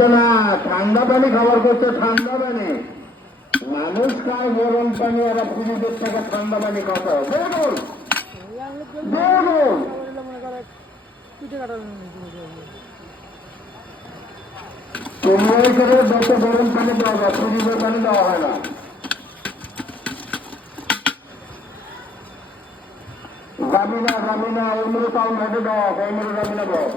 করছে না, ঠান্ডা পানি খাবার করছে, ঠান্ডা পানি। মানুষ খায় গরম পানি, আর পুরুষের থেকে ঠান্ডা পানি কত? দেখুন দেখুন তুমি করে যত গরম পানি দেওয়া যায় পুরুষের পানি দেওয়া হয় না। যাবি না যাবি না ওই মরে দেওয়া ওই মরে যাবি দেওয়া।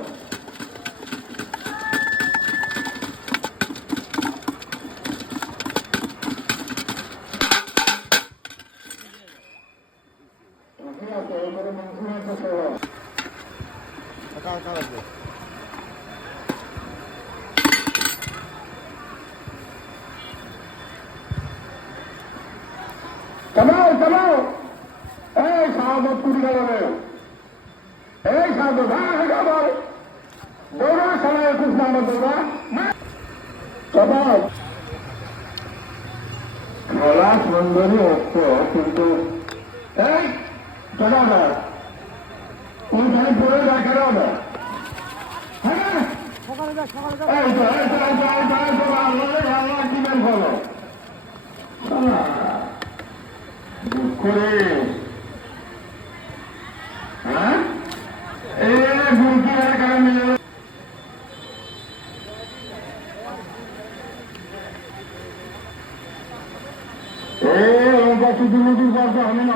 চালাও চালাও এই সাহায্য কুড়ি গেলাবে এই সাহায্য হ্যাঁ বল। দৌড়া সালা একুশ নাম্বার সুন্দরী হচ্ছে কিন্তু এই, চলা না তুমি পড়ে দেখা হবে হ্যাঁ করো হ্যাঁ এই গুলকি আর কারণে এই ওটা শুধু নদীর করতে হবে না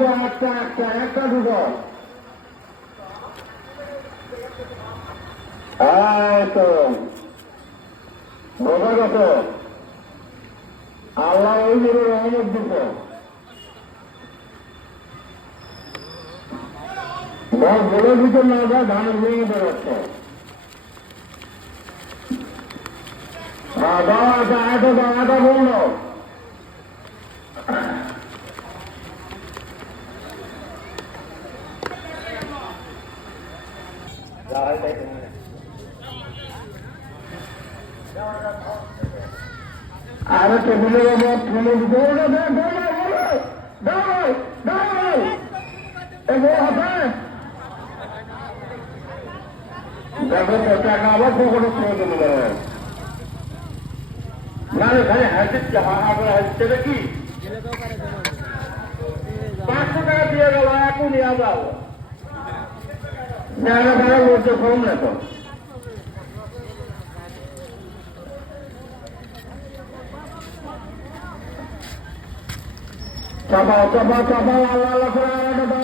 ঢুকো একটা একটা একটা এই তো, বোঝা গেছে? আল্লাহ ওই জন্য রহমত দিত বল গোলের ভিতর না যায়, ধানের ভেঙে বেরোচ্ছে। দাও একটা একটা দাও একটা গোল দাও আরে টেবিলের ওপর ফেলে দেখো টাকা না। রে, খালি হাসিচ্ছে, হা হা করে পাঁচশো টাকা দিয়ে গেল, এখনই আবার জায়গা টাকা লোককে কম না তো। চাপাও চাপাও চাপাও আল্লাহ আল্লাহ করে আলাদা